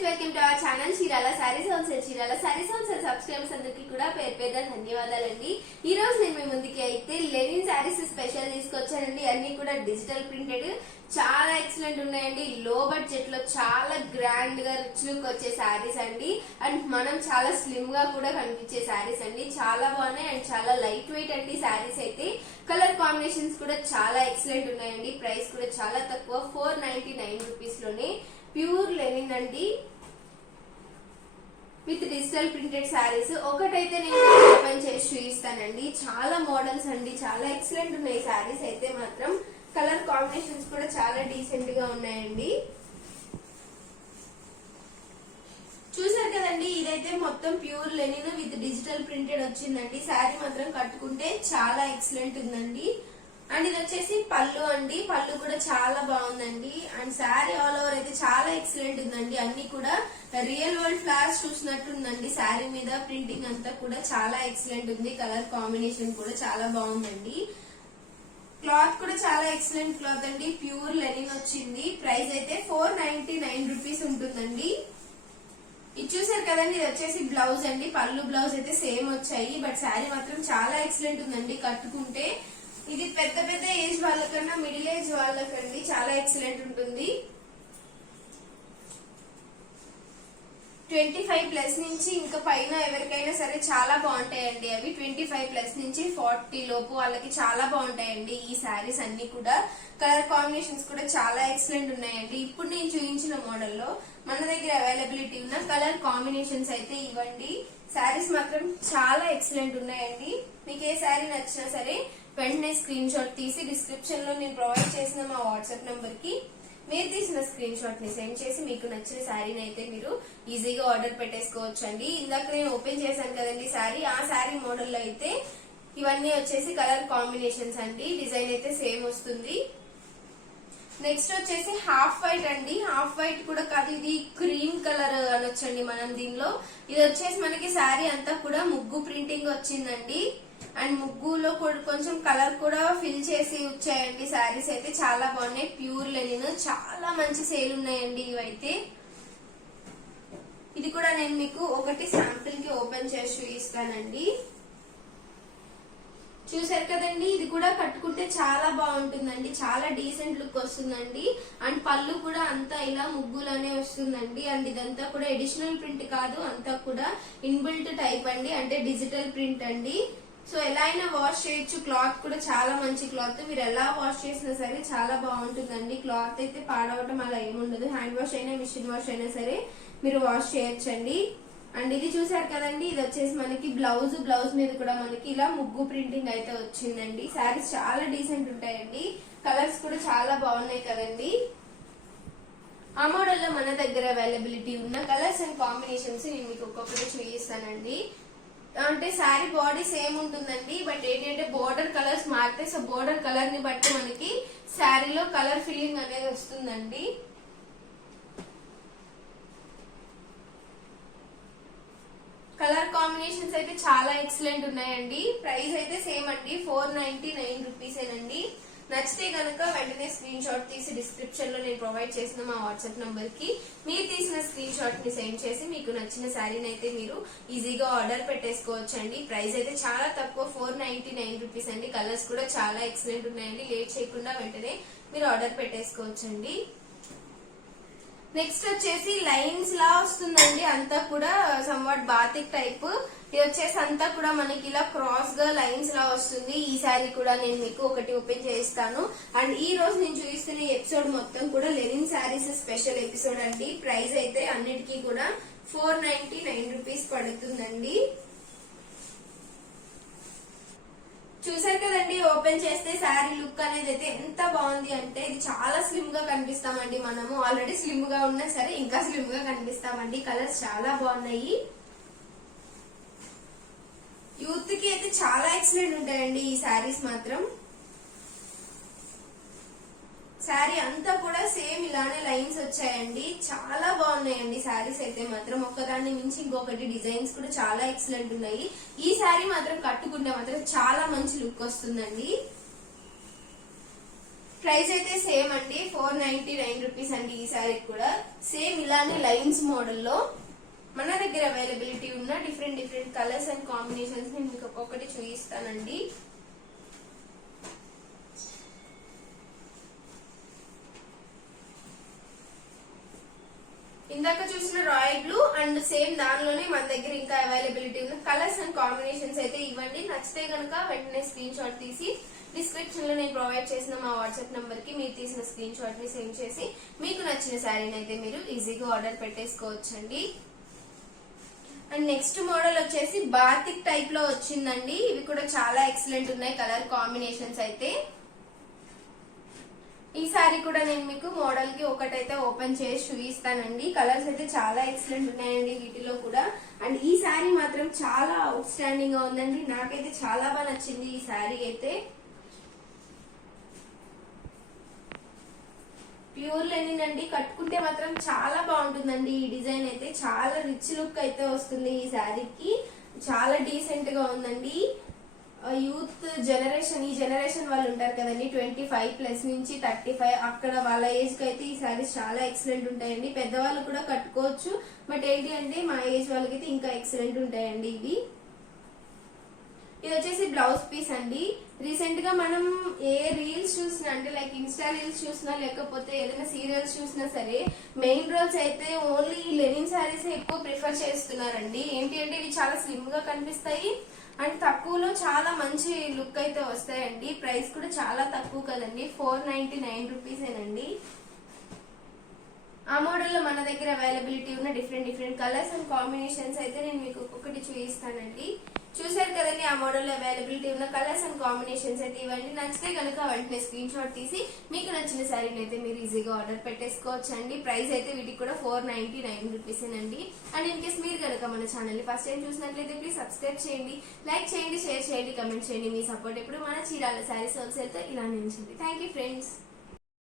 Guys, welcome to our channel Chirala saris wholesale. Chirala saris wholesale subscribers అందరికి కూడా పేరు పేరున ధన్యవాదాలండి. ఈ రోజు నేను మీ ముందుకి అయితే లెనిన్ సారీస్ స్పెషల్ తీసుకొచ్చానండి. అన్ని కూడా డిజిటల్ ప్రింటెడ్, చాలా ఎక్సలెంట్ ఉన్నాయండి. లో బడ్జెట్ లో చాలా గ్రాండ్ గా రిచ్ లుక్ వచ్చే సారీస్ అండి. అండ్ మనం చాలా స్లిమ్ గా కూడా కనిపించే సారీస్ అండి. చాలా బాగున్నాయి అండ్ చాలా లైట్ వెయిట్ అండి సారీస్ అయితే. కలర్ కాంబినేషన్స్ కూడా చాలా ఎక్సలెంట్ ఉన్నాయండి. ప్రైస్ కూడా చాలా తక్కువ, 499 రూపీస్ లోనే ప్యూర్ లెనిన్ అండి విత్ డిజిటల్ ప్రింటెడ్ సారీస్. ఒకటైతే నేను ఓపెన్ చేసి చూపిస్తానండి. చాలా మోడల్స్ అండి, చాలా ఎక్సలెంట్ ఉన్నాయి సారీస్ అయితే మాత్రం. కలర్ కాంబినేషన్స్ కూడా చాలా డీసెంట్ గా ఉన్నాయండి. చూసారు కదండి, ఇదైతే మొత్తం pure linen with digital printed వచ్చిందండి. శారీ మాత్రం కట్టుకుంటే చాలా ఎక్సలెంట్ ఉందండి. అండ్ ఇది వచ్చేసి పళ్ళు అండి. పళ్ళు కూడా చాలా బాగుందండి. అండ్ శారీ ఆల్ ఓవర్ అయితే చాలా ఎక్సలెంట్ ఉందండి. అన్ని కూడా రియల్ వరల్డ్ ఫ్లవర్స్ చూసినట్టు ఉందండి. శారీ మీద ప్రింటింగ్ అంతా కూడా చాలా ఎక్సలెంట్ ఉంది. కలర్ కాంబినేషన్ కూడా చాలా బాగుందండి. క్లాత్ కూడా చాలా ఎక్సలెంట్ క్లాత్ అండి. ప్యూర్ లెనిన్ వచ్చింది. ప్రైస్ అయితే 499 రూపీస్ ఉంటుందండి. ఇది చూసారు కదండి, ఇది వచ్చేసి బ్లౌజ్ అండి. పళ్ళు బ్లౌజ్ అయితే సేమ్ వచ్చాయి, బట్ శారీ మాత్రం చాలా ఎక్సలెంట్ ఉందండి కట్టుకుంటే. ఇది పెద్ద పెద్ద ఏజ్ వాళ్ళకన్నా మిడిల్ ఏజ్ వాళ్ళకండి చాలా ఎక్సలెంట్ ఉంటుంది. 25+ నుంచి ఇంకా పైన ఎవరికైనా సరే చాలా బాగుంటాయండి అవి. 25+ నుంచి 40 లోపు వాళ్ళకి చాలా బాగుంటాయండి ఈ శారీస్ అన్ని కూడా. కలర్ కాంబినేషన్స్ కూడా చాలా ఎక్సలెంట్ ఉన్నాయండి. ఇప్పుడు నేను చూపించిన మోడల్లో మన దగ్గర అవైలబిలిటీ ఉన్న కలర్ కాంబినేషన్స్ అయితే ఇవ్వండి. శారీస్ మాత్రం చాలా ఎక్సలెంట్ ఉన్నాయండి. మీకు ఏ శారీ నచ్చినా సరే వెంటనే స్క్రీన్ షాట్ తీసి డిస్క్రిప్షన్ లో నేను ప్రొవైడ్ చేసిన మా వాట్సాప్ నంబర్ కి మీరు తీసిన స్క్రీన్ షాట్ ని సెండ్ చేసి మీకు నచ్చిన శారీని అయితే మీరు ఈజీగా ఆర్డర్ పెట్టేసుకోవచ్చు అండి. ఇందాక నేను ఓపెన్ చేశాను కదండి శారీ, ఆ శారీ మోడల్ లో అయితే ఇవన్నీ వచ్చేసి కలర్ కాంబినేషన్స్ అండి. డిజైన్ అయితే సేమ్ వస్తుంది. నెక్స్ట్ వచ్చేసి హాఫ్ వైట్ అండి. హాఫ్ వైట్ కూడా కాదు, ఇది క్రీమ్ కలర్ అనొచ్చండి మనం దీనిలో. ఇది వచ్చేసి మనకి శారీ అంతా కూడా ముగ్గు ప్రింటింగ్ వచ్చిందండి. అండ్ ముగ్గులో కొంచెం కలర్ కూడా ఫిల్ చేసి వచ్చాయండి. శారీస్ అయితే చాలా బాగున్నాయి. ప్యూర్ లెనిన్, చాలా మంచి సేల్ ఉన్నాయండి ఇవైతే. ఇది కూడా నేను మీకు ఒకటి శాంపిల్ కి ఓపెన్ చేసి చూపిస్తానండి. చూసారు కదండి, ఇది కూడా కట్టుకుంటే చాలా బాగుంటుందండి. చాలా డీసెంట్ లుక్ వస్తుందండి. అండ్ పళ్ళు కూడా అంతా ఇలా ముగ్గులోనే వస్తుందండి. అండ్ ఇదంతా కూడా ఎడిషనల్ ప్రింట్ కాదు, అంతా కూడా ఇన్బిల్ట్ టైప్ అండి, అంటే డిజిటల్ ప్రింట్ అండి. సో ఎలా అయినా వాష్ చేయొచ్చు. క్లాత్ కూడా చాలా మంచి క్లాత్. మీరు ఎలా వాష్ చేసినా సరే చాలా బాగుంటుందండి. క్లాత్ అయితే పాడవటం అలా ఏముండదు. హ్యాండ్ వాష్ అయినా మిషన్ వాష్ అయినా సరే మీరు వాష్ చేయొచ్చండి. అండ్ ఇది చూసారు కదండి, ఇది వచ్చేసి మనకి బ్లౌజ్. బ్లౌజ్ మీద కూడా మనకి ఇలా ముగ్గు ప్రింటింగ్ అయితే వచ్చిందండి. శారీస్ చాలా డీసెంట్ ఉంటాయండి. కలర్స్ కూడా చాలా బాగున్నాయి కదండి. ఆ మోడల్ లో మన దగ్గర అవైలబిలిటీ ఉన్న కలర్స్ అండ్ కాంబినేషన్స్ నేను మీకు ఒక్కొక్కటి చూపిస్తానండి. అంటే శారీ బాడీ సేమ్ ఉంటుందండి, బట్ ఏంటంటే బోర్డర్ కలర్స్ మారితే, సో బోర్డర్ కలర్ ని బట్టి మనకి శారీలో కలర్ ఫిల్లింగ్ అనేది వస్తుందండి. కలర్ కాంబినేషన్స్ అయితే చాలా ఎక్సలెంట్ ఉన్నాయండి. ప్రైస్ అయితే సేమ్ అండి, 499 రూపీసేనండి. నచ్చితే కనుక వెంటనే స్క్రీన్ షాట్ తీసి డిస్క్రిప్షన్ లో నేను ప్రొవైడ్ చేసిన మా వాట్సాప్ నంబర్ కి మీరు తీసిన స్క్రీన్ షాట్ ని సెండ్ చేసి మీకు నచ్చిన శారీని అయితే మీరు ఈజీగా ఆర్డర్ పెట్టేసుకోవచ్చు అండి. ప్రైస్ అయితే చాలా తక్కువ, 499 రూపీస్ అండి. కలర్స్ కూడా చాలా ఎక్సలెంట్ ఉన్నాయండి. లేట్ చేయకుండా వెంటనే మీరు ఆర్డర్ పెట్టేసుకోవచ్చు అండి. నెక్స్ట్ వచ్చేసి లైన్స్ లా వస్తుందండి. అంతా కూడా సమ్వాట్ బాతిక్ టైప్. ఇది వచ్చేసి అంతా కూడా మనకి ఇలా క్రాస్ గా లైన్స్ లా వస్తుంది. ఈ శారీ కూడా నేను మీకు ఒకటి ఓపెన్ చేస్తాను. అండ్ ఈ రోజు నేను చూపిస్తున్న ఎపిసోడ్ మొత్తం కూడా లెనిన్ శారీస్ స్పెషల్ ఎపిసోడ్ అండి. ప్రైస్ అయితే అన్నిటికీ కూడా 499 రూపీస్ పడుతుందండి. చూసారు కదండి, ఓపెన్ చేస్తే శారీ లుక్ అనేది అయితే ఎంత బాగుంది అంటే, ఇది చాలా స్లిమ్ గా కనిపిస్తామండి. మనము ఆల్రెడీ స్లిమ్ గా ఉన్నా సరే ఇంకా స్లిమ్ గా కనిపిస్తామండి. కలర్స్ చాలా బాగున్నాయి. యూత్ కి అయితే చాలా ఎక్సలెంట్ ఉంటాయండి ఈ శారీస్ మాత్రం. శారీ అంతా కూడా సేమ్ ఇలానే లైన్స్ వచ్చాయండి. చాలా బాగున్నాయండి శారీస్ అయితే మాత్రం. ఒక్కదాన్ని మించి ఇంకొకటి డిజైన్స్ కూడా చాలా ఎక్సలెంట్ ఉన్నాయి. ఈ శారీ మాత్రం కట్టుకుంటే మాత్రం చాలా మంచి లుక్ వస్తుందండి. ప్రైస్ అయితే సేమ్ అండి, 499 రూపీస్ అండి. ఈ శారీ కూడా సేమ్ ఇలానే లైన్స్ మోడల్లో మన దగ్గర అవైలబిలిటీ ఉన్న డిఫరెంట్ కలర్స్ అండ్ కాంబినేషన్స్ నేను మీకు ఒక్కొక్కటి చూపిస్తానండి. ఇందాక చూసిన రాయల్ బ్లూ అండ్ సేమ్ దానిలోనే మన దగ్గర ఇంకా అవైలబిలిటీ ఉన్న కలర్స్ అండ్ కాంబినేషన్స్ అయితే ఇవ్వండి. నచ్చితే కనుక వెంటనే స్క్రీన్ షాట్ తీసి డిస్క్రిప్షన్ లో నేను ప్రొవైడ్ చేసిన మా వాట్సాప్ నంబర్ కి మీరు తీసిన స్క్రీన్ షాట్ ని సెండ్ చేసి మీకు నచ్చిన శారీని అయితే మీరు ఈజీగా ఆర్డర్ పెట్టేసుకోవచ్చండి. అండ్ నెక్స్ట్ మోడల్ వచ్చేసి బాతిక్ టైప్ లో వచ్చిందండి. ఇవి కూడా చాలా ఎక్సలెంట్ ఉన్నాయి కలర్ కాంబినేషన్స్ అయితే. ఈ సారీ కూడా నేను మీకు మోడల్ కి ఒకటైతే ఓపెన్ చేసి చూపిస్తానండి. కలర్స్ అయితే చాలా ఎక్సలెంట్ ఉన్నాయండి వీటిలో కూడా. అండ్ ఈ సారీ మాత్రం చాలా అవుట్ స్టాండింగ్ గా ఉందండి. నాకైతే చాలా బాగా నచ్చింది ఈ సారీ అయితే. ప్యూర్ లెనిన్ అండి, కట్టుకుంటే మాత్రం చాలా బాగుంటుందండి. ఈ డిజైన్ అయితే చాలా రిచ్ లుక్ అయితే వస్తుంది ఈ శారీకి. చాలా డీసెంట్ గా ఉందండి. యూత్ జనరేషన్, ఈ జనరేషన్ వాళ్ళు ఉంటారు కదండి 25+ నుంచి 35 అక్కడ వాళ్ళ ఏజ్ కి అయితే ఈ శారీస్ చాలా ఎక్సలెంట్ ఉంటాయండి. పెద్దవాళ్ళు కూడా కట్టుకోవచ్చు, బట్ ఏంటి అంటే మా ఏజ్ వాళ్ళకైతే ఇంకా ఎక్సలెంట్ ఉంటాయండి ఇవి. ఇది వచ్చేసి బ్లౌజ్ పీస్ అండి. రీసెంట్ గా మనం ఏ రీల్స్ చూసినా అంటే లైక్ ఇన్స్టా రీల్స్ చూసినా లేకపోతే ఏదైనా సీరియల్స్ చూసినా సరే మెయిన్ రోల్స్ అయితే ఓన్లీ లెనిన్ శారీస్ ఎక్కువ ప్రిఫర్ చేస్తున్నారండి. ఏంటి అంటే ఇవి చాలా స్లిమ్ గా కనిపిస్తాయి అండ్ తక్కువలో చాలా మంచి లుక్ అయితే వస్తాయండి. ప్రైస్ కూడా చాలా తక్కువ కదండి, 499 రూపీసేనండి. ఆ మోడల్ లో మన దగ్గర అవైలబిలిటీ ఉన్న డిఫరెంట్ కలర్స్ అండ్ కాంబినేషన్స్ అయితే నేను మీకు ఒక్కొక్కటి చూపిస్తానండి. చూసారు కదండి ఆ మోడల్ లో అవైలబిలిటీ ఉన్న కలర్స్ అండ్ కాంబినేషన్స్ అయితే ఇవన్నీ. నచ్చితే కనుక వెంటనే స్క్రీన్ షాట్ తీసి మీకు నచ్చిన శారీని అయితే మీరు ఈజీగా ఆర్డర్ పెట్టేసుకోవచ్చు అండి. ప్రైస్ అయితే వీటికి కూడా 499 రూపీసేనండి. అండ్ ఇన్ కేస్ మీరు కనుక మన ఛానల్ ని ఫస్ట్ టైం చూసినట్లయితే ప్లీజ్ సబ్స్క్రైబ్ చేయండి, లైక్ చేయండి, షేర్ చేయండి, కమెంట్ చేయండి. మీ సపోర్ట్ ఎప్పుడు మన చీరాల శారీస్ హోల్సేల్ తో ఇలా నిలిచింది. Thank you friends.